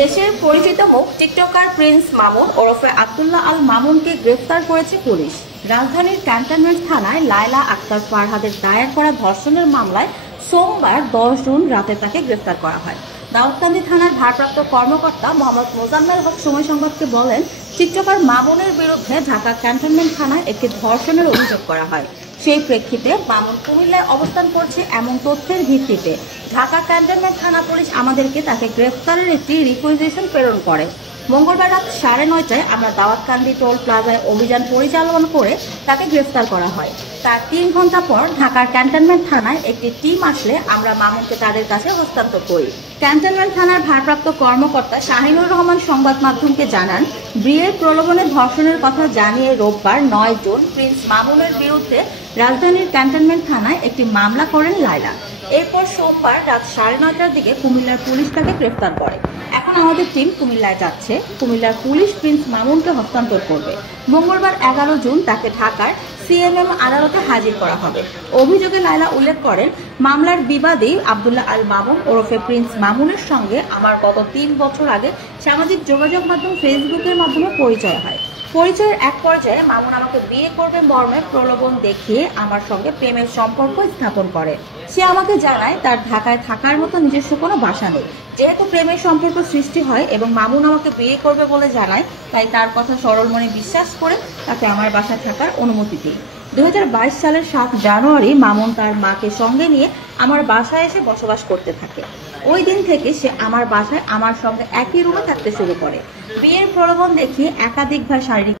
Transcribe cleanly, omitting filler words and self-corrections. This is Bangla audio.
দেশের পরিচিত মুখ টিকটকার প্রিন্স মামুন ওরফে আব্দুল্লাহ আল মামুনকে গ্রেফতার করেছে পুলিশ। রাজধানীর ক্যান্টনমেন্ট থানায় লায়লা আক্তার ফারহাদের দায়ের করা ধর্ষণের মামলায় সোমবার 10 জুন রাতে তাকে গ্রেফতার করা হয়। দাউদকান্দি থানার ভারপ্রাপ্ত কর্মকর্তা মোহাম্মদ মোজাম্মেল হক সময় সংবাদকে বলেন, টিকটকার মামুনের বিরুদ্ধে ঢাকা ক্যান্টনমেন্ট থানায় একটি ধর্ষণের অভিযোগ করা হয়। সেই প্রেক্ষিতে মামুন কুমিল্লায় অবস্থান করছে এমন তথ্যের ভিত্তিতে ঢাকা ক্যান্টনমেন্ট থানা পুলিশ আমাদেরকে তাকে গ্রেফতারের একটি রিকুইজিশন প্রেরণ করে। মঙ্গলবার রাত 9:30টায় আমরা দাউদকান্দি টোল প্লাজায় অভিযান পরিচালনা করে তাকে গ্রেফতার করা হয়। তার 3 ঘন্টা পর ঢাকার ক্যান্টনমেন্ট থানায় একটি টিম আসলে আমরা মামুনকে তাদের কাছে হস্তান্তর করি। ক্যান্টনমেন্ট থানার ভারপ্রাপ্ত কর্মকর্তা শাহিনুর রহমান সংবাদ মাধ্যমকে জানান, বিয়ের প্রলোভনে ধর্ষণের কথা জানিয়ে রোববার 9 জুন প্রিন্স মামুনের বিরুদ্ধে রাজধানীর ক্যান্টনমেন্ট থানায় একটি মামলা করেন লায়লা। এরপর সোমবার রাত 9:30টার দিকে কুমিল্লার পুলিশ তাকে গ্রেফতার করে। এখন আমাদের টিম কুমিল্লায় যাচ্ছে। কুমিল্লার পুলিশ প্রিন্স মামুনকে হস্তান্তর করবে। মঙ্গলবার 11 জুন তাকে ঢাকার সিএমএম আদালতে হাজির করা হবে। অভিযোগে লায়লা উল্লেখ করেন, মামলার বিবাদী আব্দুল্লাহ আল মামুন ওরফে প্রিন্স মামুনের সঙ্গে আমার গত 3 বছর আগে সামাজিক যোগাযোগ মাধ্যম ফেসবুকের মাধ্যমে পরিচয় হয়। পরিচয়ের এক পর্যায়ে মামুন আমাকে বিয়ে করবে মর্মে প্রলোভন দেখিয়ে আমার সঙ্গে প্রেমের সম্পর্ক স্থাপন করে। সে আমাকে জানায় তার ঢাকায় থাকার মতো নিজস্ব কোনো বাসা নেই। যেহেতু প্রেমের সম্পর্ক সৃষ্টি হয় এবং মামুন আমাকে বিয়ে করবে বলে জানায়, তাই তার কথা সরল মনে বিশ্বাস করে তাকে আমার বাসায় থাকার অনুমতি দিই। 2022 সালের 7 জানুয়ারি মামুন তার মাকে সঙ্গে নিয়ে আমার বাসায় এসে বসবাস করতে থাকে। ওই দিন থেকে সে আমার বাসায় আমার সঙ্গে একই রুমে থাকতে শুরু করে। বিয়ের প্রলোভন দেখিয়ে একাধিকবার শারীরিক